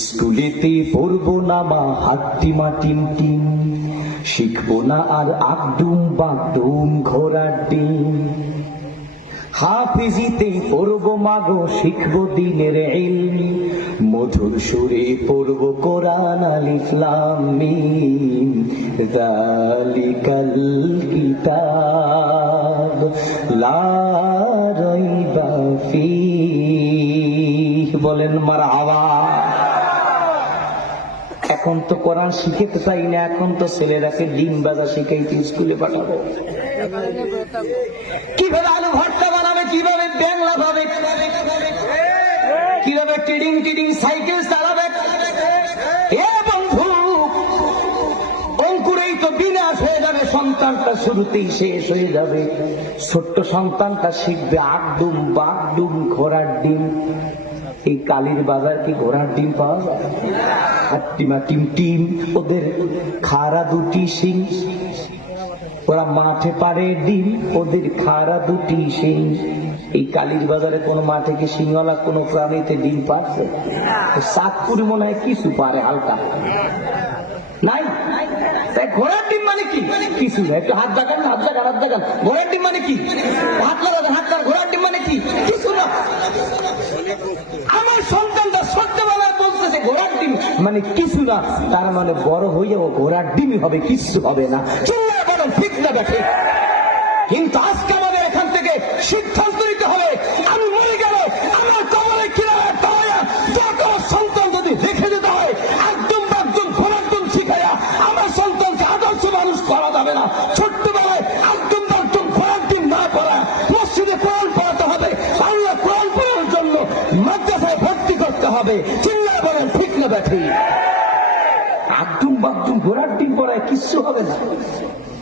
স্কুলেতে পড়বো না মা হাট্টিমা টিম টিম, শিখবো না আর আগডুম বাগডুম ঘোড়ার ডিম। হাফিজিতে পড়বো মাগো শিখবো দিনের ইলম, মধুর সুরে পড়বো কোরআন আলিফ লাম মিম। যালিকাল কিতাব লা রাইবা ফীহি, বলেন মারহাবা। এখন তো কোরআন শিখতে চাই না, এখন তো ছেলেরাকে ডিম বাজা শিখাইতে স্কুলে পাঠাবো। কিভাবে আলু ভর্তা বানাবে, কিভাবে ব্যাংলা ভাবে, কিভাবে টিডিং টিডিং সাইকেল চালাবে। এ বন্ধু, অঙ্কুরেই তো বিনাশ হয়ে যাবে, সন্তানটা শুরুতেই শেষ হয়ে যাবে। ছোট্ট সন্তানটা শিখবে আগডুম বাগডুম ঘোড়ার ডিম। এই কালীর বাজার কি ঘোড়ার ডিম পাওয়া যায়? হাট্টিমা টিম টিম, ওদের খাড়া দুটি শিং, ওরা মাঠে পারে ডিম, ওদের খাড়া দুটি শিং। এই কালীর বাজারে কোন মাঠে কি সিংওয়ালা কোন প্রাণীতে ডিম পাচ্ছে? চাঁদপুরি মনে হয় কিছু পারে হালকা, নাই। তাই ঘোড়ার ডিম মানে কি? কিছু না, একটু হাত দেখান, হাত দেখান, হাত দেখান। ঘোড়ার ডিম মানে কি? হাত লাগান, হাত লাগান। ঘোড়ার ডিম মানে কি? কিছু না। আমার সন্তানটা ছোট্টবেলায় বলতেছে ঘোড়ার ডিম মানে কিছু না, তার মানে বড় হয়ে যাবো ঘোড়ার ডিমই হবে, কিছু হবে না। চিল্লায় বলেন ঠিক না দেখে? কিন্তু আজকে আমাদের এখান থেকে সিদ্ধান্ত নিতে হবে, আমি মরে গেল আমার কবরে কিনারে দাঁড়ায়া যত সন্তান যদি রেখে যেতে হয় একদম একদম ঘোড়ার ডিম শিখাইয়া আমার সন্তানকে আদর্শ মানুষ করা যাবে না। ছোট্টবেলায় একদম একদম ঘোড়ার ডিম না করা, মসজিদে কোরআন পড়াতে হবে, বাংলা কোরআন পড়ার জন্য মাদ্রাসায় ভর্তি করতে হবে। চিল্লায় বলেন ঠিক না দেখে? একদম বাথরুম ঘোড়ার ডিম পড়ায় কিচ্ছু হবে না।